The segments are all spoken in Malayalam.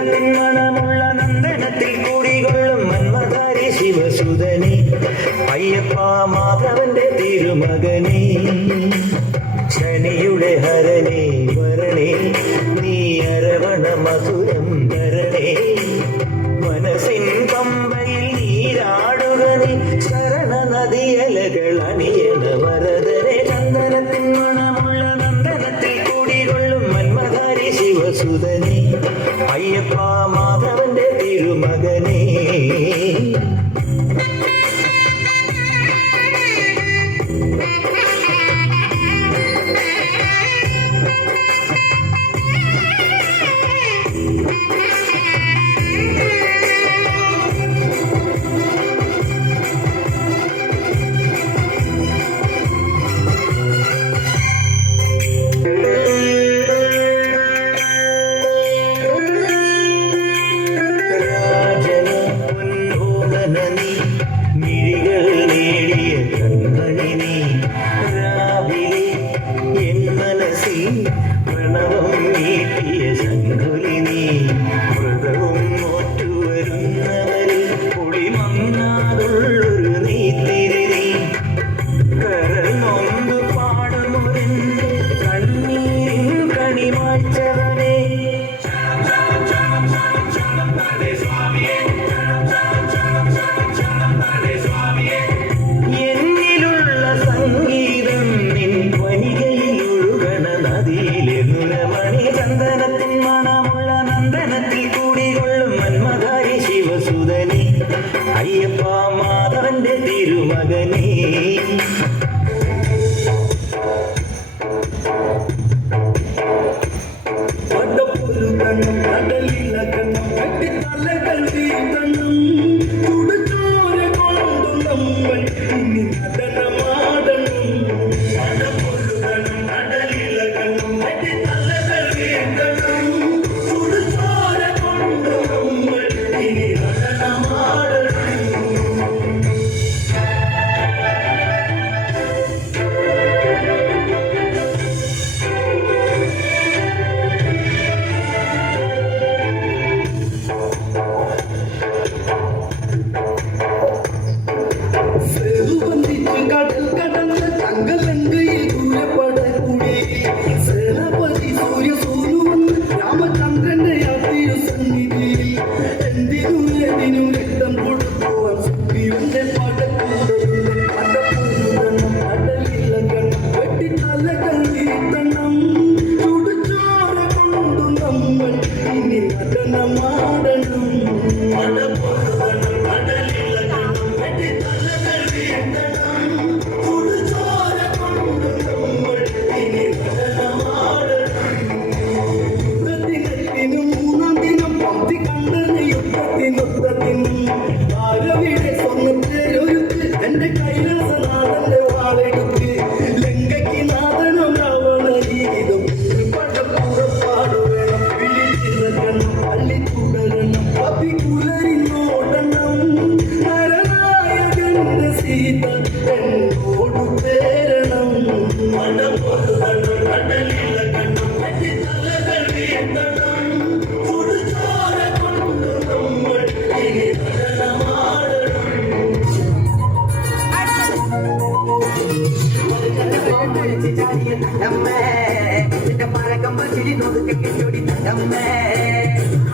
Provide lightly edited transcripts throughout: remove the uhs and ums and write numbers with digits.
ചന്ദനത്തിൻ മണമുള്ള നന്ദനത്തിൽ കൂടികൊള്ളും മന്മധാരി ശിവസുതനെ അയ്യപ്പ മാധവന്റെ തിരുമകനെ ശനിയുടെ ഹരനെ വരണേ നീ അരവണ മധുരം തരണേ മനസ്സിൻ പമ്പയിൽ നീരാടുക നീ ശരണ നദിയലകൾ അണിയണ വരദനെ ചന്ദനത്തിൻ മണമുള്ള നന്ദനത്തിൽ കൂടികൊള്ളും മന്മധാരി ശിവസുതനെ അയ്യപ്പ മാധവന്റെ തിരുമകനെ മിഴികൾ നേടിയ കൺമണി രാവിലെ എൻ മനസ്സിൽ പ്രണവം നീട്ടിയ ശങ്കുലിനി വ്രതവും നോറ്റുവരുന്നവരിൽ പൊളിമങ്ങാതുള്ളൊരു നീത്തിരി കരൽ നൊന്ത് പാടുമൊരെന്റെ കണ്ണീരിൻ കണിമാച്ചവനെ എന്നിലുള്ള സംഗീതം നിൻ വനികയിൽ ഒഴുകണ നദിയിലെ നുരമണി ചന്ദനത്തിൻ മണമുള്ള നന്ദനത്തിൽ കൂടികൊള്ളും മന്മധാരി ശിവസുതനെ അയ്യപ്പ മാധവന്റെ തിരുമകനെ കടലില കണ്ണം കെട്ടിത്തലകൾ വീതണം ചുടുചോര കൊണ്ടു നമ്മൾ ഇനി നടനമാടണം കടലില കണ്ണം കെട്ടിത്തലകൾ വീതണം ചുടുചോര കൊണ്ടു നമ്മൾ ഇനി നടനമാടണം കടൽ കടന്ന് തങ്കലങ്കയിൽ ദൂരപ്പടക്കൂടി സേനാപതി സൂര്യ സൂര്യവന്ന് രാമചന്ദ്രന്റെ യാത്രയിൽ സന്നിധിയിൽ എന്തിനും രക്തം കൊടുക്കുവാൻ സുഗ്രീവന്റെ പടക്കൂടരുണ്ട് പടപ്പൂരണം കടലിലകണം വെട്ടിത്തലകൾ വീത്തണം ചുടുചോര കൊണ്ടു നമ്മൾ ഇനി നടനമാടണം പടപ്പൂരണം കടലിലകണം വെട്ടിത്തലകൾ വീത്തണം എന്റെ കൈലാസനാഥന്റെ വാളെടുത്ത് ലങ്കയ്ക്ക് നാഥനം രാവണ ഗീതം പടപ്പുറപ്പാടുവേണം വിളിച്ചിറക്കണം പള്ളിത്തുടരണം പതികുലരിന്നോടണം നരനായകന്റെ സീത എന്നോടു ചേരണം പടപ്പൊരുതണം കടലില കണ്ണം തലകൾ വീണ്ടണം ചുടുചോര കൊണ്ടു നമ്മൾ ഇനി നടനമാടണം ചാടിയ തങ്കമ്മേ നിന്റെ പഴക്കമ്പ ചിരി നോക്കി കിട്ടോടി തങ്കമ്മേ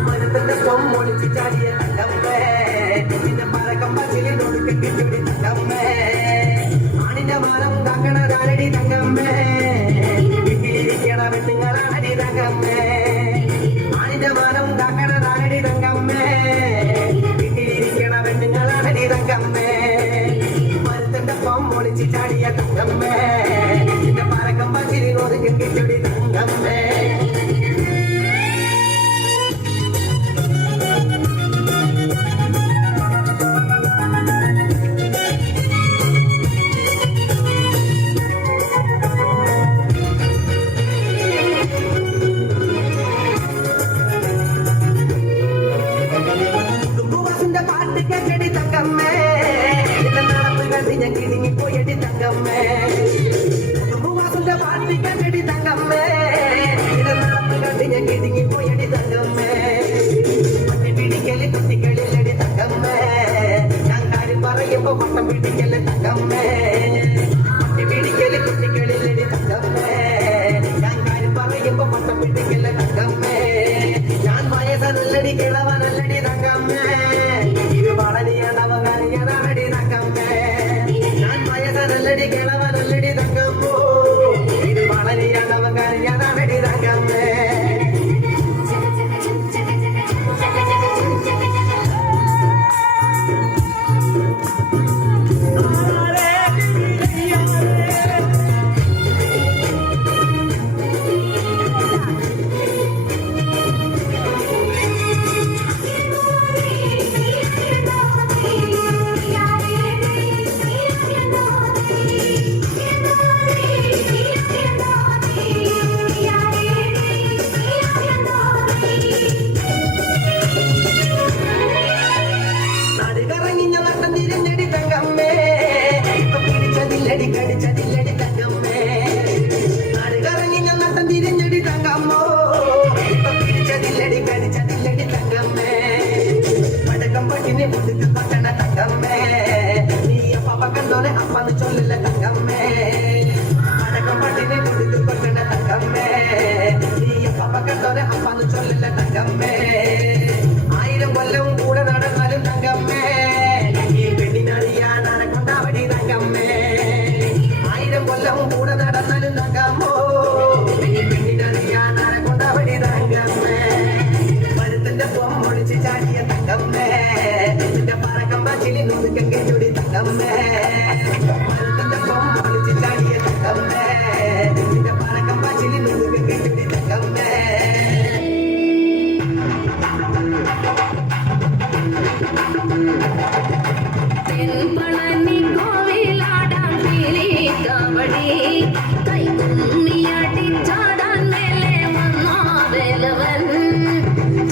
മരത്തിന്റെ കൊമ്പൊളിച്ച് ചാടിയ തങ്കമ്മേ നിന്റെ പഴക്കമ്പ ചിരി നോക്കി കിട്ടോടി തങ്കമ്മേ ആണിന്റെ മാനം കാക്കണ താരടി തങ്കമ്മേ വീട്ടിലിരിക്കണ പെണ്ണുങ്ങളാണടി തങ്കമ്മേ ആണിന്റെ മാനം കാക്കണ താരടി തങ്കമ്മേ വീട്ടിലിരിക്കണ പെണ്ണുങ്ങളാണടി തങ്കമ്മേ മരത്തിന്റെ കൊമ്പൊളിച്ച് ചാടിയ തങ്കമ്മേ കിട്ടടി തങ്കമ്മേ കുടുംബവാസിന്റെ പാട്ട് കേട്ടടി തങ്കമ്മേ നടപ്പ് കണ്ടി ഞാൻ കിടുങ്ങി പോയടി തങ്കമ്മേ പാട്ടിക്കടി തങ്കമ്മേ നടപ്പ് കണ്ടി ഞാൻ കിടുങ്ങി പോയടി തങ്കമ്മേ നല്ലടി കിളവ നല്ലടി തങ്കമ്മേ ഇത് വളനിയാണവൻ അറിയാനടി തങ്കമ്മേ ഞാൻ വയസ്സ നല്ലടി കിളവ നല്ലടി തങ്കമ്മോ ഇത് വളനിയാണവൻ അറിയാനടി തങ്കമ്മേ കടിച്ചതില്ലടി തങ്കമ്മേ നാട് കറങ്ങി ഞാൻ നട്ടം തിരിഞ്ഞടി തങ്കമ്മോ ഇപ്പൊ പിടിച്ചതില്ലടി കടിച്ചതില്ലടി തങ്കമ്മേ പടക്കം പട്ടിനെ മുടുക്ക് കൊട്ടണ തങ്കമ്മേ നീ അപ്പ കണ്ടോനെ അപ്പന്ന് ചൊല്ലല്ല തങ്കമ്മേ പടക്കം പട്ടിനെ മുടുക്ക് കൊട്ടണ തങ്കമ്മേ നീ അപ്പ കണ്ടോനെ അപ്പന്ന് ചൊല്ലല്ല തങ്കമ്മേ 1000 കൊല്ലം കൂടെ നടന്നാലും തങ്കമ്മേ ഈ പെണ്ണിനറിയാൻ നടക്കൊണ്ടാവടി തങ്കമ്മേ കൊല്ലം കൂടെ നടന്നാലും തങ്കമ്മോ ഈ പെണ്ണിനറിയാൻ നടക്കൊണ്ടാവടി തങ്കമ്മേ മരുത്തിന്റെ പൊമ്മൊളിച്ച് ചാടിയ തങ്കമ്മേ നിന്റെ പറക്കം പച്ചിലി നുറുക്കം കെച്ചുടി തങ്കമ്മേ മരുത്തിന്റെ പൊമ്മൊളിച്ച് ചാടിയ തങ്കമ്മേ നിന്റെ പറക്കം പച്ചിലി നുറുക്കം കെച്ചുടി തങ്കമ്മേ തെൻപളനി കോവിലാടാം കവടി കൈ കുമ്മിയടിച്ചാടാൻ മേലെ വന്നോവലവൻ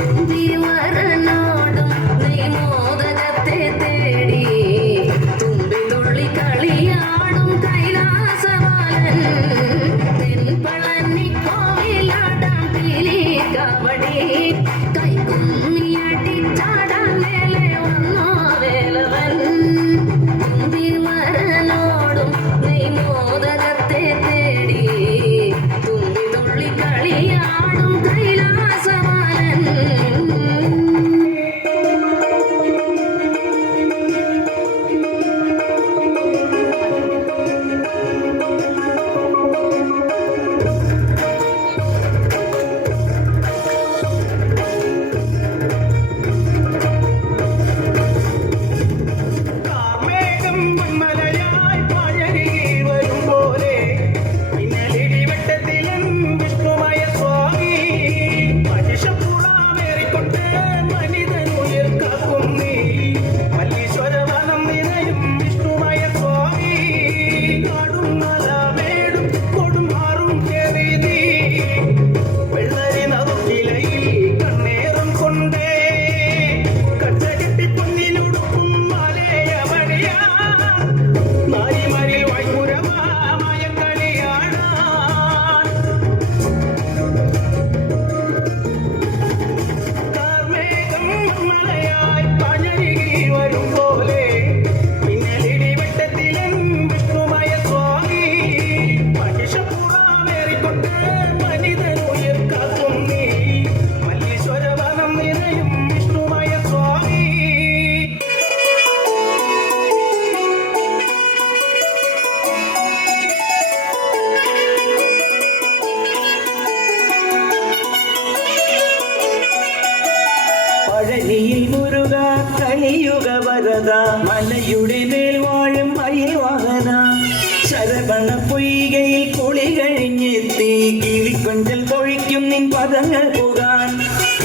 തുമ്പി വരനോടും നെയ്മോദകത്തെ തേടി തുമ്പി തുള്ളി കളിയാടും കൈലാസവാലൻ തെൻപളനി കോവിലാടാം കവടി കൈ കുമ്മിയടിച്ചാടാൻ മേലെ വന്നോവലവൻ തുമ്പി വരനോടും മോദകത്തെ തേടി തുമ്പി തുള്ളി കളിയാടും കൈലാസവാലൻ പഴനിയിൽ മുരുക കലിയുക വരദ മലയുടെ മേൽ വാഴും അയൽവാഹന ശരവണ പൊയ്കയിൽ കുളി കഴിഞ്ഞെത്തി കിളിക്കൊഞ്ചൽ പൊഴിക്കും നിൻ പദങ്ങൾ പോകാൻ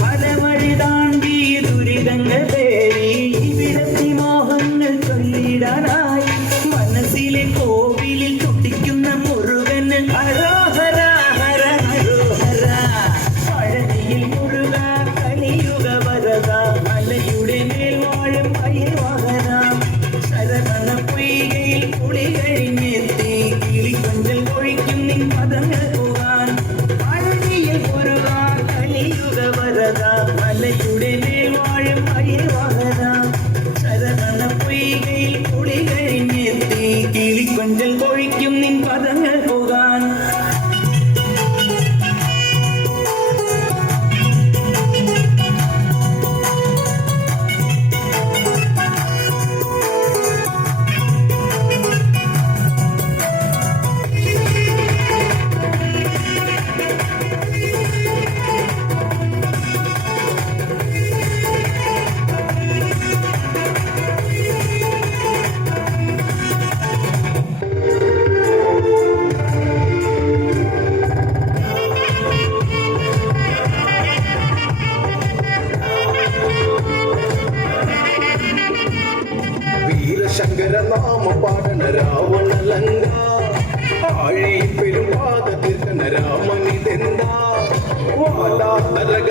പലവഴി താണ്ടി ദുരിതങ്ങൾ പേരി ഇവിടത്തി മോഹങ്ങൾ ചൊല്ലിടാനായി മനസ്സിലെ കോവിലിൽ തുടിക്കുന്ന മുരുകന് ഹരോഹര ഹര ഹരോഹര പഴനിയിൽ മുരുക കലിയുക വരദ മലയുടെ മേൽ വാഴും അയൽവാഹന ശരവണ പൊയ്കയിൽ കുളി കഴിഞ്ഞെത്തി കിളിക്കൊഞ്ചൽ പൊഴിക്കും നിൻ പദങ്ങൾ പോകാൻ പഴനിയിൽ മുരുക കലിയുക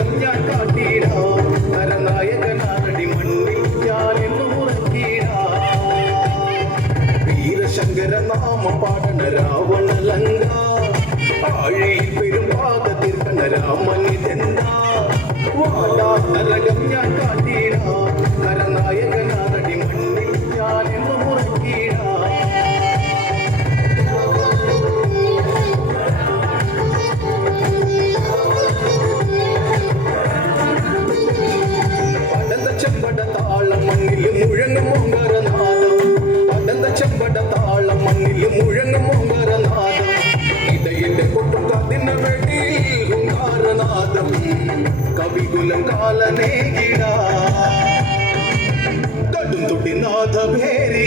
നരകം ഞാൻ കാട്ടിടാ നരനായകനാടി മണ്ണിൽ ഞാൻ എന്നും ഉറക്കിടാ വീരശങ്കര നാമ പാടണ രാവണ ലങ്ക ആഴിയിൽ പെരുമ്പാത തീർക്കണ രാമനിതെന്താ വാടാ നരകം ഞാൻ കാട്ടിടാ നരനായകനാടി മണ്ണിൽ ഞാൻ എന്നും ഉറക്കിടാ ചെമ്പട താളം മണ്ണിൽ മുഴങ്ങും ഓങ്കാരനാദം അടന്ത ചെമ്പട താളം മണ്ണിൽ മുഴങ്ങും ഓങ്കാരനാദം ഇടയിലെ കൊട്ടുകാതിന് വെടിയിൽ ഓങ്കാരനാദം കവികുലം കാലനേകിട കടും തുടി നാഥ ഭേരി